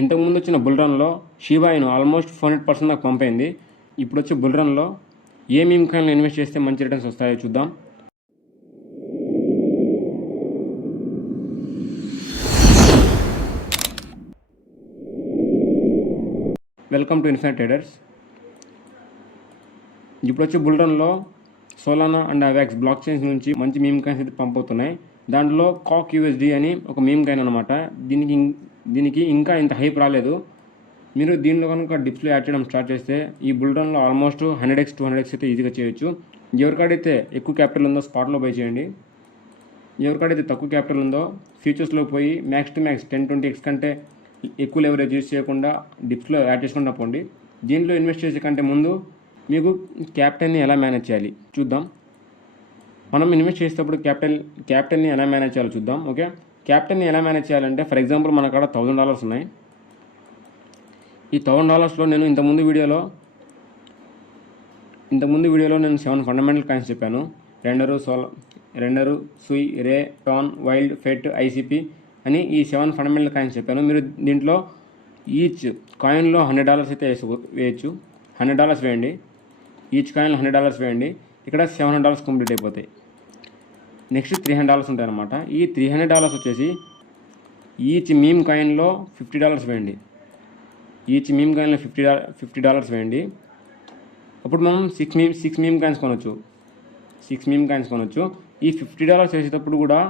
ఇంతకుముందు వచ్చిన బుల్ రన్లో షిబా ఇను ఆల్మోస్ట్ 400% నాకు పంపైంది. ఇప్పుడు వచ్చే బుల్ రన్లో ఏ మీమ్ కాయిన్లో ఇన్వెస్ట్ చేస్తే మంచి రిటర్న్స్ వస్తాయో చూద్దాం. Welcome to infinite traders. ఇప్పుడు వచ్చే బుల్ రన్లో Solana and Avax blockchains నుంచి మంచి మీమ్ కాయిన్స్ అయితే పంప్ అవుతున్నాయి. దాంట్లో కాక్ యూఎస్డి అని ఒక మీమ్ కాయిన్ అనమాట. దీనికి ఇంకా ఇంత హైప్ రాలేదు. మీరు దీనిలో కనుక డిప్స్లో యాడ్ చేయడం స్టార్ట్ చేస్తే ఈ బుల్ రన్లో ఆల్మోస్ట్ 100x 200x అయితే ఈజీగా చేయొచ్చు. ఎవరికాడైతే ఎక్కువ క్యాపిటల్ ఉందో స్పాట్లో బై చేయండి. ఎవరికాడైతే తక్కువ క్యాపిటల్ ఉందో ఫ్యూచర్స్లో పోయి మ్యాక్స్ టు మ్యాక్స్ 10-20x కంటే ఎక్కువ లెవరేజ్ యూజ్ చేయకుండా డిప్స్లో యాడ్ చేసుకుంటా పోండి. దీంట్లో ఇన్వెస్ట్ చేసే కంటే ముందు మీకు క్యాపిటల్ని ఎలా మేనేజ్ చేయాలి చూద్దాం. మనం ఇన్వెస్ట్ చేసేటప్పుడు క్యాపిటల్ని ఎలా మేనేజ్ చేయాలో చూద్దాం. ఓకే, క్యాపిటల్ని ఎలా మేనేజ్ చేయాలంటే ఫర్ ఎగ్జాంపుల్ మన కాడ $1000 ఉన్నాయి. ఈ $1000లో నేను ఇంతకుముందు వీడియోలో నేను 7 ఫండమెంటల్ కాయిన్స్ చెప్పాను. రెండరు, సుయ్, రే, టాన్, వైల్డ్, ఫెట్, ఐసిపి అని ఈ 7 ఫండమెంటల్ కాయిన్స్ చెప్పాను. మీరు దీంట్లో ఈచ్ కాయిన్లో $100 అయితే వేయచ్చు. $100 వేయండి. ఈచ్ కాయిన్లో $100 వేయండి. ఇక్కడ $700 కంప్లీట్ అయిపోతాయి. నెక్స్ట్ $300 ఉంటాయన్నమాట. ఈ $300 వచ్చేసి ఈచ్ మీమ్ కాయిన్లో $50 వేయండి. ఈచ్ మీమ్ కాయిన్లో $50 వేయండి. అప్పుడు మనం 6 మీమ్ కాయిన్స్ కొనవచ్చు. 6 మీమ్ కాయిన్స్ కొనవచ్చు. ఈ $50 వేసేటప్పుడు కూడా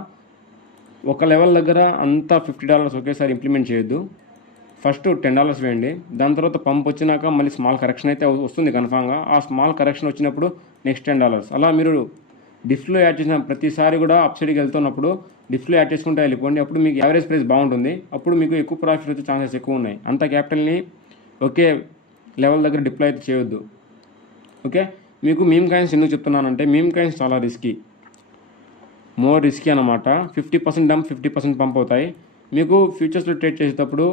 ఒక లెవెల్ దగ్గర అంతా $50 ఒకేసారి ఇంప్లిమెంట్ చేయొద్దు. ఫస్ట్ $10 వేయండి. దాని తర్వాత పంప్ వచ్చినాక మళ్ళీ స్మాల్ కరెక్షన్ అయితే వస్తుంది కన్ఫామ్గా. ఆ స్మాల్ కరెక్షన్ వచ్చినప్పుడు నెక్స్ట్ $10. అలా మీరు డిఫ్లో యాడ్ చేసిన ప్రతిసారి కూడా అప్సైడ్కి వెళ్తున్నప్పుడు డిఫ్లో యాడ్ చేసుకుంటే వెళ్ళిపోండి. అప్పుడు మీకు యావరేజ్ ప్రైస్ బాగుంటుంది. అప్పుడు మీకు ఎక్కువ ప్రాఫిట్ వచ్చే ఛాన్సెస్ ఎక్కువ ఉన్నాయి. అంత క్యాపిటల్ని ఒకే లెవెల్ దగ్గర డిప్లో అయితే చేయొద్దు. ఓకే, మీకు మీమ్ కాయిన్స్ ఎందుకు చెప్తున్నానంటే మీమ్ కాయిన్స్ చాలా మోర్ రిస్కీ అనమాట. 50% డంప్ 50% పంప్ అవుతాయి. మీకు ఫ్యూచర్స్లో ట్రేడ్ చేసేటప్పుడు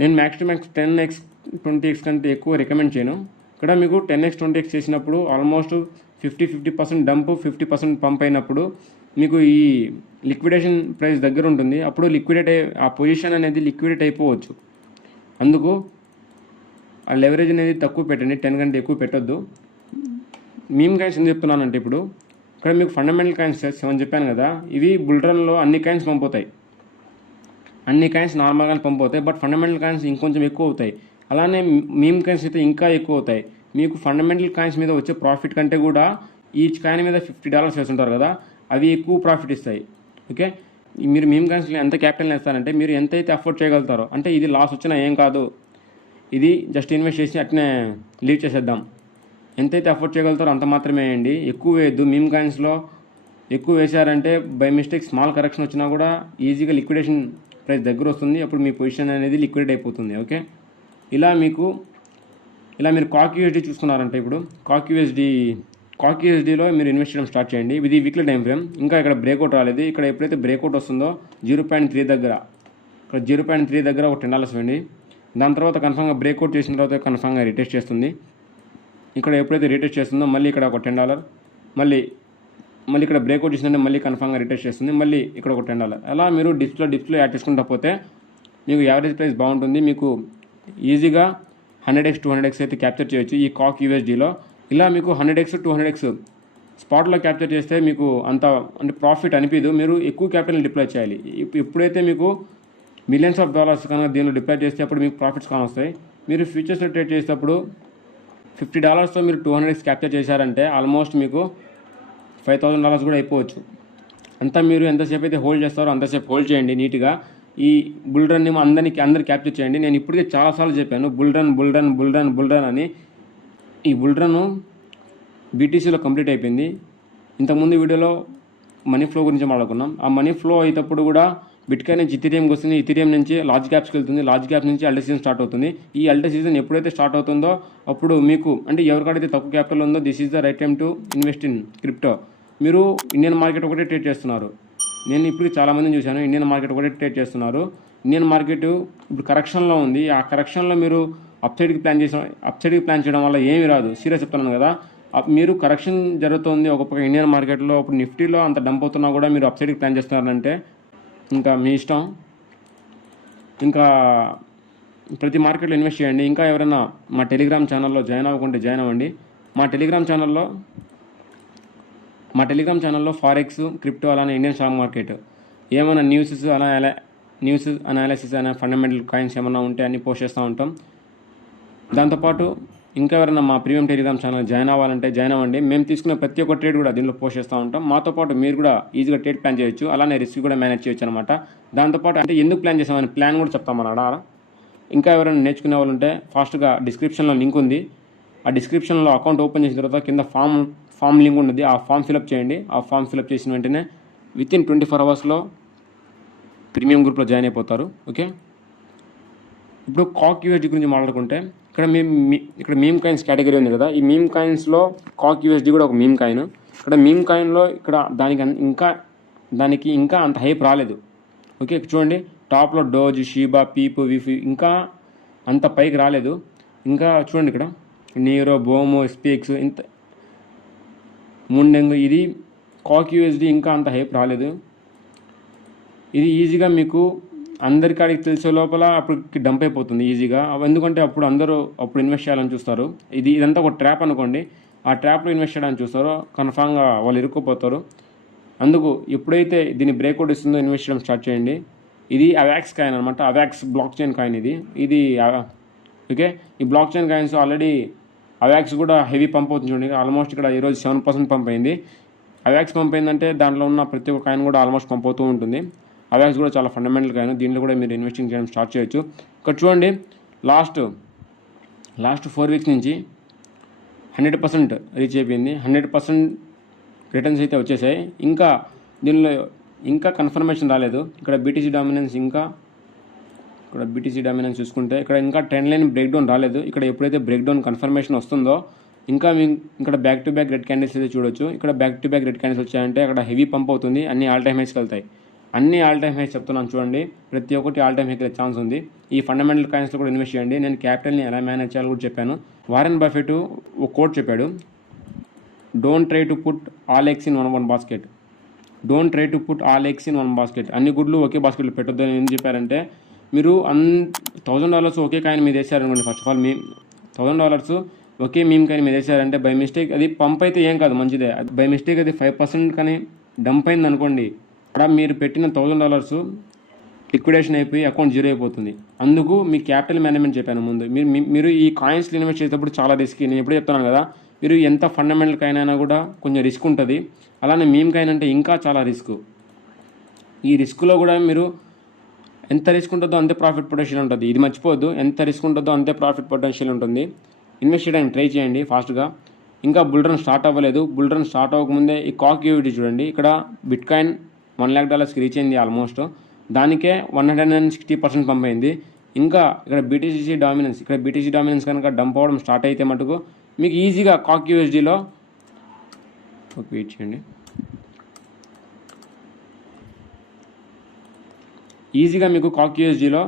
నేను max to max 10x 20x కంటే ఎక్కువ రికమెండ్ చేయను. ఇక్కడ మీకు 10x 20x చేసినప్పుడు ఆల్మోస్ట్ 50% డంప్ 50% పంప్ అయినప్పుడు మీకు ఈ లిక్విడేషన్ ప్రైస్ దగ్గర ఉంటుంది. అప్పుడు ఆ పొజిషన్ అనేది లిక్విడేట్ అయిపోవచ్చు. అందుకు ఆ లెవరేజ్ అనేది తక్కువ పెట్టండి. 10 కంటే ఎక్కువ పెట్టొద్దు. మీమ్ కాయిన్స్ ఎందుకు చెప్తున్నానంటే ఇప్పుడు ఇక్కడ మీకు ఫండమెంటల్ కాయిన్స్ 7 చెప్పాను కదా, ఇవి బుల్ రన్లో అన్ని కాయిన్స్ పంపుతాయి. అన్ని కాయిన్స్ నార్మల్గానే పంపుతాయి. బట్ ఫండమెంటల్ కాయిన్స్ ఇంకొంచెం ఎక్కువ అవుతాయి. అలానే మీమ్ కాయిన్స్ అయితే ఇంకా ఎక్కువ అవుతాయి. మీకు ఫండమెంటల్ కాయిన్స్ మీద వచ్చే ప్రాఫిట్ కంటే కూడా ఈచ్ కాయిన్ మీద $50 వేస్తుంటారు కదా, అవి ఎక్కువ ప్రాఫిట్ ఇస్తాయి. ఓకే, మీరు మీమ్ కాయిన్స్లో ఎంత క్యాపిటల్ వేస్తారంటే మీరు ఎంతైతే అఫోర్డ్ చేయగలుగుతారో, అంటే ఇది లాస్ వచ్చినా ఏం కాదు, ఇది జస్ట్ ఇన్వెస్ట్ చేసి అట్నే లీవ్ చేసేద్దాం, ఎంతైతే అఫోర్డ్ చేయగలుగుతారో అంత మాత్రమే వేయండి. ఎక్కువ వేయద్దు. మీమ్ కాయిన్స్లో ఎక్కువ వేశారంటే బై మిస్టేక్ స్మాల్ కరెక్షన్ వచ్చినా కూడా ఈజీగా లిక్విడేషన్ ప్రైస్ దగ్గర వస్తుంది. అప్పుడు మీ పొజిషన్ అనేది లిక్విడేట్ అయిపోతుంది. ఓకే, ఇలా మీరు కాక్ యూఎస్డి చూసుకున్నారంటే ఇప్పుడు కాక్ యూఎస్డీలో మీరు ఇన్వెస్ట్ చేయడం స్టార్ట్ చేయండి. ఇది వీక్లీ టైం ఫ్రేమ్. ఇంకా ఇక్కడ బ్రేక్అవుట్ రాలేదు. ఇక్కడ ఎప్పుడైతే బ్రేక్అవుట్ వస్తుందో 0.3 దగ్గర ఒక $10 వేయండి. దాని తర్వాత కన్ఫామ్గా బ్రేక్అవుట్ చేసిన తర్వాత కన్ఫామ్గా రిటెస్ట్ చేస్తుంది. ఇక్కడ ఎప్పుడైతే రిటెస్ట్ చేస్తుందో మళ్ళీ ఇక్కడ ఒక $10, మళ్ళీ ఇక్కడ బ్రేక్అవుట్ చేసిందంటే మళ్ళీ కన్ఫామ్గా రిటెస్ట్ చేస్తుంది, మళ్ళీ ఇక్కడ ఒక $10. అలా మీరు డిప్స్లో యాడ్ చేసుకుంటా పోతే మీకు యావరేజ్ ప్రైస్ బాగుంటుంది. మీకు ఈజీగా 100x 200x అయితే క్యాప్చర్ చేయొచ్చు ఈ కాక్ యూఎస్డీలో. ఇలా మీకు 100x 200x స్పాట్లో క్యాప్చర్ చేస్తే మీకు అంత ప్రాఫిట్ అనిపించదు. మీరు ఎక్కువ క్యాపిటల్ డిప్లాయ్ చేయాలి. ఎప్పుడైతే మీకు మిలియన్స్ ఆఫ్ డాలర్స్ కనుక దీనిలో డిప్లాయ్ చేస్తే అప్పుడు మీకు ప్రాఫిట్స్ కానొస్తాయి. మీరు ఫ్యూచర్స్లో ట్రేడ్ చేసేటప్పుడు $50తో మీరు 200x క్యాప్చర్ చేశారంటే ఆల్మోస్ట్ మీకు $5,000 కూడా అయిపోవచ్చు. అంతా మీరు ఎంతసేపు అయితే హోల్డ్ చేస్తారో అంతసేపు హోల్డ్ చేయండి నీట్గా. ఈ బుల్ రన్ని అందరు క్యాప్చర్ చేయండి. నేను ఇప్పటికే చాలాసార్లు చెప్పాను బుల్ రన్ అని. ఈ బుల్ రన్ బీటీసీలో కంప్లీట్ అయిపోయింది. ఇంతకుముందు వీడియోలో మనీ ఫ్లో గురించి మాట్లాడుకున్నాం. ఆ మనీ ఫ్లో అయ్యేటప్పుడు కూడా బిట్కాయిన్ నుంచి ఇథీరియంకి వస్తుంది, ఇథీరియం నుంచి లార్జ్ క్యాప్స్కి వెళ్తుంది, లార్జ్ క్యాప్స్ నుంచి అల్టర్ సీజన్ స్టార్ట్ అవుతుంది. ఈ అల్టర్ సీజన్ ఎప్పుడైతే స్టార్ట్ అవుతుందో అప్పుడు మీకు ఎవరికైతే తక్కువ క్యాపిటల్ ఉందో this is the right time to invest in crypto. మీరు ఇండియన్ మార్కెట్ ఒకటే ట్రేడ్ చేస్తున్నారు. నేను ఇప్పుడు చాలామందిని చూశాను ఇండియన్ మార్కెట్ ఒకటే ట్రేడ్ చేస్తున్నారు. ఇండియన్ మార్కెట్ ఇప్పుడు కరెక్షన్లో ఉంది. ఆ కరెక్షన్లో మీరు అప్సైడ్కి ప్లాన్ చేయడం వల్ల ఏమీ రాదు. సీరియస్ చెప్తున్నాను కదా, మీరు కరెక్షన్ జరుగుతుంది ఒక పక్క ఇండియన్ మార్కెట్లో. అప్పుడు నిఫ్టీలో అంత డంప్ అవుతున్నా కూడా మీరు అప్సైడ్కి ప్లాన్ చేస్తున్నారంటే ఇంకా మీ ఇష్టం. ఇంకా ప్రతి మార్కెట్లో ఇన్వెస్ట్ చేయండి. ఇంకా ఎవరైనా మా టెలిగ్రామ్ ఛానల్లో జాయిన్ అవ్వకుంటే జాయిన్ అవ్వండి. మా టెలిగ్రామ్ ఛానల్లో ఫారెక్స్, క్రిప్టో, అలానే ఇండియన్ స్టాక్ మార్కెట్ ఏమైనా న్యూస్ అనాలిసిస్ అనే ఫండమెంటల్ కాయిన్స్ ఏమైనా ఉంటే అన్ని పోస్ట్ చేస్తూ ఉంటాం. దాంతోపాటు ఇంకా ఎవరైనా మా ప్రీమియం టెలిగ్రామ్ ఛానల్ జాయిన్ అవ్వాలంటే జాయిన్ అవ్వండి. మేము తీసుకునే ప్రతి ఒక్క ట్రేడ్ కూడా దీనిలో పోస్ట్ చేస్తూ ఉంటాం. మాతో పాటు మీరు కూడా ఈజీగా ట్రేడ్ ప్లాన్ చేయొచ్చు, అలానే రిస్క్ కూడా మేనేజ్ చేయొచ్చు అనమాట. దాంతోపాటు అంటే ఎందుకు ప్లాన్ చేసామని ప్లాన్ కూడా చెప్తామన్నాడా. ఇంకా ఎవరైనా నేర్చుకునే వాళ్ళు ఉంటే ఫాస్ట్గా డిస్క్రిప్షన్లో లింక్ ఉంది. ఆ డిస్క్రిప్షన్లో అకౌంట్ ఓపెన్ చేసిన తర్వాత కింద ఫామ్ లింక్ ఉన్నది. ఆ ఫామ్ ఫిలప్ చేయండి. ఆ ఫామ్ ఫిలప్ చేసిన వెంటనే వితిన్ 24 అవర్స్లో ప్రీమియం గ్రూప్లో జాయిన్ అయిపోతారు. ఓకే, ఇప్పుడు కాక్ యూఎస్డి గురించి మాట్లాడుకుంటే ఇక్కడ మీమ్ కాయిన్స్ కేటగిరీ ఉంది కదా. ఈ మీమ్ కాయిన్స్లో కాక్ యూఎస్డి కూడా ఒక మీమ్ కాయిన్. ఇక్కడ మీమ్ కాయిన్లో ఇక్కడ దానికి ఇంకా అంత హైప్ రాలేదు. ఓకే, చూడండి టాప్లో డోజ్, షీబా, పీపు, విఫీ ఇంకా అంత పైకి రాలేదు. ఇంకా చూడండి ఇక్కడ నీరో, బోమో, స్పీక్స్, ఇంత ముండెంగ్, ఇది కాక్ యూఎస్డి ఇంకా అంత హైప్ రాలేదు. ఇది ఈజీగా మీకు అందరికాడికి తెలిసే లోపల అప్పటికి డంప్ అయిపోతుంది ఈజీగా. ఎందుకంటే అప్పుడు ఇన్వెస్ట్ చేయాలని చూస్తారు. ఇదంతా ఒక ట్రాప్ అనుకోండి. ఆ ట్రాప్లో ఇన్వెస్ట్ చేయడానికి చూస్తారో కన్ఫామ్గా వాళ్ళు ఇరుక్కుపోతారు. అందుకు ఎప్పుడైతే దీన్ని బ్రేక్అవుట్ ఇస్తుందో ఇన్వెస్ట్ చేయడం స్టార్ట్ చేయండి. ఇది అవాక్స్ కాయిన్ అనమాట. అవాక్స్ బ్లాక్ చైన్ కాయిన్ ఇది ఓకే. ఈ బ్లాక్ చైన్ కాయిన్స్ ఆల్రెడీ అవాక్స్ కూడా హెవీ పంప్ అవుతుంది చూడండి. ఆల్మోస్ట్ ఇక్కడ ఈరోజు 7% పంప్ అయింది. అవాక్స్ పంప్ అయిందంటే దాంట్లో ఉన్న ప్రతి ఒక్క కాయిన్ కూడా ఆల్మోస్ట్ పంప్ అవుతూ ఉంటుంది. అవాక్స్ కూడా చాలా ఫండమెంటల్ కాయిన్. దీంట్లో కూడా మీరు ఇన్వెస్టింగ్ చేయడం స్టార్ట్ చేయొచ్చు. ఇక్కడ చూడండి లాస్ట్ 4 వీక్స్ నుంచి 100% రీచ్ అయిపోయింది. 100% రిటర్న్స్ అయితే వచ్చేసాయి. ఇంకా దీనిలో కన్ఫర్మేషన్ రాలేదు. ఇక్కడ బీటీసీ డామినెన్స్ చూసుకుంటే ఇక్కడ ట్రెండ్ లైన్ బ్రేక్ డౌన్ రాలేదు. ఇక్కడ ఎప్పుడైతే బ్రేక్ డౌన్ కన్ఫర్మేషన్ వస్తుందో ఇక్కడ back to back red candles అయితే చూడొచ్చు. ఇక్కడ back to back red candles వచ్చాయంటే అక్కడ హెవీ పంప్ అవుతుంది. అన్ని ఆల్ టైమ్ హైస్కి వెళ్తాయి. అన్ని ఆల్ టైమ్ హైస్ చెప్తున్నాను చూడండి. ప్రతి ఒక్కటి ఆల్ టైమ్ హైకి ఛాన్స్ ఉంది. ఈ ఫండమెంటల్ కాయిన్స్లో కూడా ఇన్వెస్ట్ చేయండి. నేను క్యాపిటల్ని ఎలా మేనేజ్ చేయాలో కూడా చెప్పాను. వారెన్ బఫెట్ ఒక కోట్ చెప్పాడు, don't try to put all eggs in one basket. Don't try to put all eggs in one basket. అన్ని గుడ్లు ఒకే బాస్కెట్లో పెట్టొద్దు అని ఏం చెప్పారంటే, మీరు $1,000 ఒకే కాయిన్ మీద వేసారనుకోండి. ఫస్ట్ ఆఫ్ ఆల్ $1,000 ఒకే మీమ్ కాయిన్ మీద వేసారంటే బై మిస్టేక్ అది పంప్ అయితే ఏం కాదు, మంచిదే. బై మిస్టేక్ అది 5% కానీ డంప్ అయింది అనుకోండి, అక్కడ మీరు పెట్టిన $1,000 లిక్విడేషన్ అయిపోయి అకౌంట్ జీరో అయిపోతుంది. అందుకు మీ క్యాపిటల్ మేనేజ్మెంట్ చెప్పాను ముందు. మీరు ఈ కాయిన్స్లో ఇన్వెస్ట్ చేసేటప్పుడు చాలా రిస్క్. నేను ఎప్పుడు చెప్తున్నాను కదా, మీరు ఎంత ఫండమెంటల్ కాయిన్ అయినా కూడా కొంచెం రిస్క్ ఉంటుంది. అలానే మీమ్ కాయిన్ అంటే ఇంకా చాలా రిస్క్. ఈ రిస్క్లో కూడా మీరు ఎంత రిస్క్ ఉంటుందో అంతే ప్రాఫిట్ పొటెన్షియల్ ఉంటుంది. ఇది మర్చిపోవద్దు, ఎంత రిస్క్ ఉంటుందో అంతే ప్రాఫిట్ పొటెన్షియల్ ఉంటుంది. ఇన్వెస్ట్ చేయడానికి ట్రై చేయండి ఫాస్ట్గా. ఇంకా బుల్ రన్ స్టార్ట్ అవ్వలేదు. బుల్ రన్ స్టార్ట్ అవ్వకముందే ఈ కాక్ యూవిటీ చూడండి. ఇక్కడ బిట్ కాయిన్ $1,00,000కి రీచ్ అయింది ఆల్మోస్ట్. దానికే 160% పంప్ అయింది. ఇంకా ఇక్కడ బీటీసీ డామినెన్స్ కనుక డంప్ అవ్వడం స్టార్ట్ అయితే మటుకు మీకు ఈజీగా కాక్ యూఎస్డీలో వెయిట్ చేయండి. ఈజీగా మీకు కాక్ యూఎస్డీలో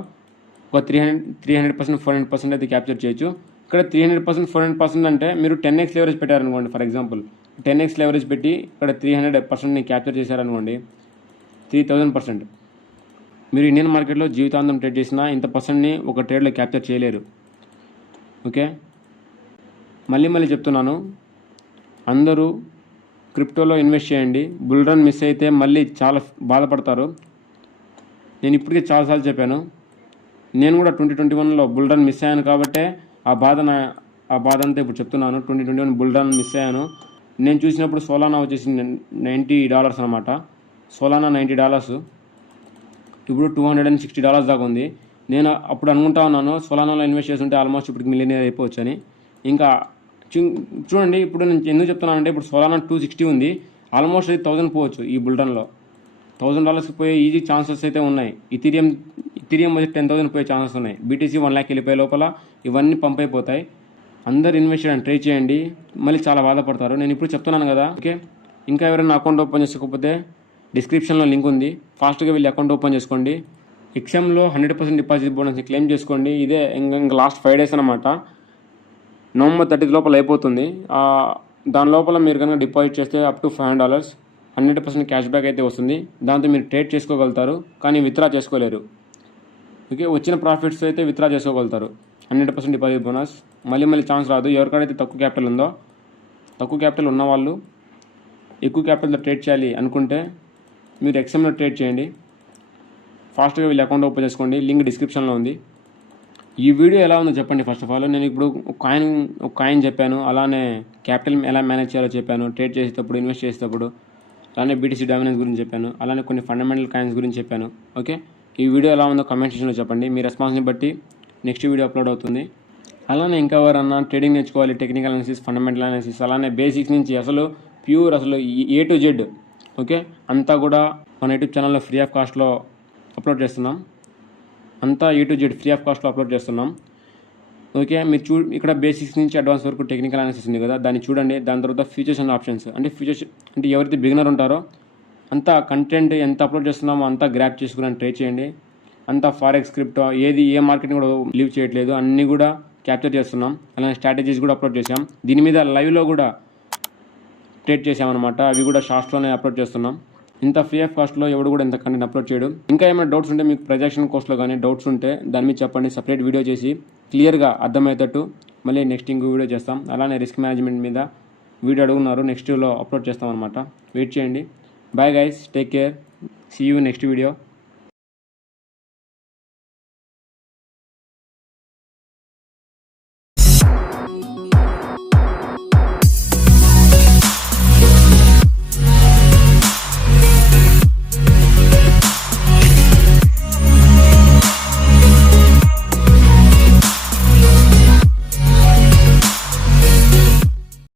ఒక 300% 400% అయితే క్యాప్చర్ చేయొచ్చు. ఇక్కడ 300% 400% అంటే మీరు 10x లెవరేజ్ పెట్టారనుకోండి. ఫర్ ఎగ్జాంపుల్ 10x లెవరేజ్ పెట్టి ఇక్కడ 300%ని క్యాప్చర్ చేశారనుకోండి, 3000%. మీరు ఇండియన్ మార్కెట్లో జీవితాంతం ట్రేడ్ చేసినా ఇంత పర్సెంట్ని ఒక ట్రేడ్లో క్యాప్చర్ చేయలేరు. ఓకే, మళ్ళీ చెప్తున్నాను, అందరూ క్రిప్టోలో ఇన్వెస్ట్ చేయండి. బుల్ రన్ మిస్ అయితే మళ్ళీ చాలా బాధపడతారు. నేను ఇప్పటికే చాలాసార్లు చెప్పాను. నేను కూడా 2021లో బుల్ రన్ మిస్ అయ్యాను కాబట్టే ఆ బాధ అంతా ఇప్పుడు చెప్తున్నాను. 2021 బుల్ రన్ మిస్ అయ్యాను. నేను చూసినప్పుడు సోలానా వచ్చేసి $90 అనమాట. సోలానా $90, ఇప్పుడు $260 దాకా ఉంది. నేను అప్పుడు అనుకుంటా ఉన్నాను సోలానాలో ఇన్వెస్ట్ చేస్తుంటే ఆల్మోస్ట్ ఇప్పటికి మిలియనర్ అయిపోవచ్చు అని. ఇంకా చూడండి, ఇప్పుడు నేను ఎందుకు చెప్తున్నానంటే, ఇప్పుడు సోలానా 260 ఉంది. ఆల్మోస్ట్ అది 1000 పోవచ్చు. ఈ బుల్ రన్లో $1,000కి పోయే ఈజీ ఛాన్సెస్ అయితే ఉన్నాయి. ఇథీరియం వచ్చి 10,000 పోయే ఛాన్సెస్ ఉన్నాయి. బీటీసీ 1 lakh వెళ్ళిపోయే లోపల ఇవన్నీ పంప్ అయిపోతాయి. అందరు ఇన్వెస్ట్ చేయడానికి ట్రై చేయండి, మళ్ళీ చాలా బాధపడతారు. నేను ఇప్పుడు చెప్తున్నాను కదా. ఓకే, ఇంకా ఎవరైనా అకౌంట్ ఓపెన్ చేసుకోకపోతే డిస్క్రిప్షన్లో లింక్ ఉంది. ఫాస్ట్గా వెళ్ళి అకౌంట్ ఓపెన్ చేసుకోండి. ఎక్సామ్లో 100% డిపాజిట్ బోనస్ క్లెయిమ్ చేసుకోండి. ఇదే ఇంకా లాస్ట్ 5 days అనమాట. November 30 లోపల అయిపోతుంది. దాని లోపల మీరు కనుక డిపాజిట్ చేస్తే అప్ టు $500 100% క్యాష్ బ్యాక్ అయితే వస్తుంది. దాంతో మీరు ట్రేడ్ చేసుకోగలుగుతారు, కానీ విత్డ్రా చేసుకోలేరు. ఓకే, వచ్చిన ప్రాఫిట్స్ అయితే విత్డ్రా చేసుకోగలుగుతారు. 100% డిపాజిట్ బోనస్. మళ్ళీ ఛాన్స్ రాదు. ఎవరికైతే తక్కువ క్యాపిటల్ ఉందో, తక్కువ క్యాపిటల్ ఉన్నవాళ్ళు ఎక్కువ క్యాపిటల్తో ట్రేడ్ చేయాలి అనుకుంటే మీరు ఎక్స్ఎంలో ట్రేడ్ చేయండి. ఫాస్ట్గా వీళ్ళ అకౌంట్ ఓపెన్ చేసుకోండి. లింక్ డిస్క్రిప్షన్లో ఉంది. ఈ వీడియో ఎలా ఉందో చెప్పండి. ఫస్ట్ ఆఫ్ ఆల్ నేను ఇప్పుడు ఒక కాయిన్ చెప్పాను, అలానే క్యాపిటల్ ఎలా మేనేజ్ చేయాలో చెప్పాను, ట్రేడ్ చేసేటప్పుడు, ఇన్వెస్ట్ చేసేటప్పుడు, అలానే బీటీసీ డామినెన్స్ గురించి చెప్పాను, అలానే కొన్ని ఫండమెంటల్ కాయిన్స్ గురించి చెప్పాను. ఓకే, ఈ వీడియో ఎలా ఉందో కామెంట్ సెక్షన్లో చెప్పండి. మీ రెస్పాన్స్ని బట్టి నెక్స్ట్ వీడియో అప్లోడ్ అవుతుంది. అలానే ఇంకా ఎవరన్నా ట్రేడింగ్ నేర్చుకోవాలి, టెక్నికల్ అనాలిసిస్, ఫండమెంటల్ అనాలిసిస్, అలానే బేసిక్స్ నుంచి అసలు ప్యూర్ అసలు A to Z, ఓకే, అంతా కూడా మన యూట్యూబ్ ఛానల్లో ఫ్రీ ఆఫ్ కాస్ట్లో అప్లోడ్ చేస్తున్నాం. అంతా A to Z free of కాస్ట్లో అప్లోడ్ చేస్తున్నాం. ఓకే, మీరు ఇక్కడ బేసిక్స్ నుంచి అడ్వాన్స్ వరకు టెక్నికల్ అనాలిసిస్ ఉంది కదా, దాన్ని చూడండి. దాని తర్వాత ఫీచర్స్ అండ్ ఆప్షన్స్, అంటే ఫీచర్స్ అంటే ఎవరైతే బిగినర్ ఉంటారో అంతా కంటెంట్ ఎంత అప్లోడ్ చేస్తున్నామో అంతా గ్రాప్ చేసుకుని ట్రై చేయండి. అంతా ఫారెక్స్, క్రిప్టో, ఏ మార్కెట్ని కూడా లీవ్ చేయట్లేదు, అన్నీ కూడా క్యాప్చర్ చేస్తున్నాం. అలానే స్ట్రాటజీస్ కూడా అప్లోడ్ చేసాం. దీని మీద లైవ్లో కూడా ట్రేడ్ చేసామన్నమాట. అవి కూడా షార్ట్స్లోనే అప్లోడ్ చేస్తున్నాం. ఇంత ఫ్రీ ఆఫ్ కాస్ట్లో ఎవడు కూడా ఇంత కంటెంట్ అప్లోడ్ చేయడం. ఇంకా ఏమైనా డౌట్స్ ఉంటే, మీకు ప్రొజెక్షన్ కోర్స్లో కానీ డౌట్స్ ఉంటే దాని మీద చెప్పండి. సపరేట్ వీడియో చేసి క్లియర్గా అర్థమయ్యేటట్టు మళ్ళీ నెక్స్ట్ ఇంకో వీడియో చేస్తాం. అలానే రిస్క్ మేనేజ్మెంట్ మీద వీడియో అడుగున్నారు, నెక్స్ట్లో అప్లోడ్ చేస్తాం అనమాట. వెయిట్ చేయండి. Bye guys, take care, see you next video.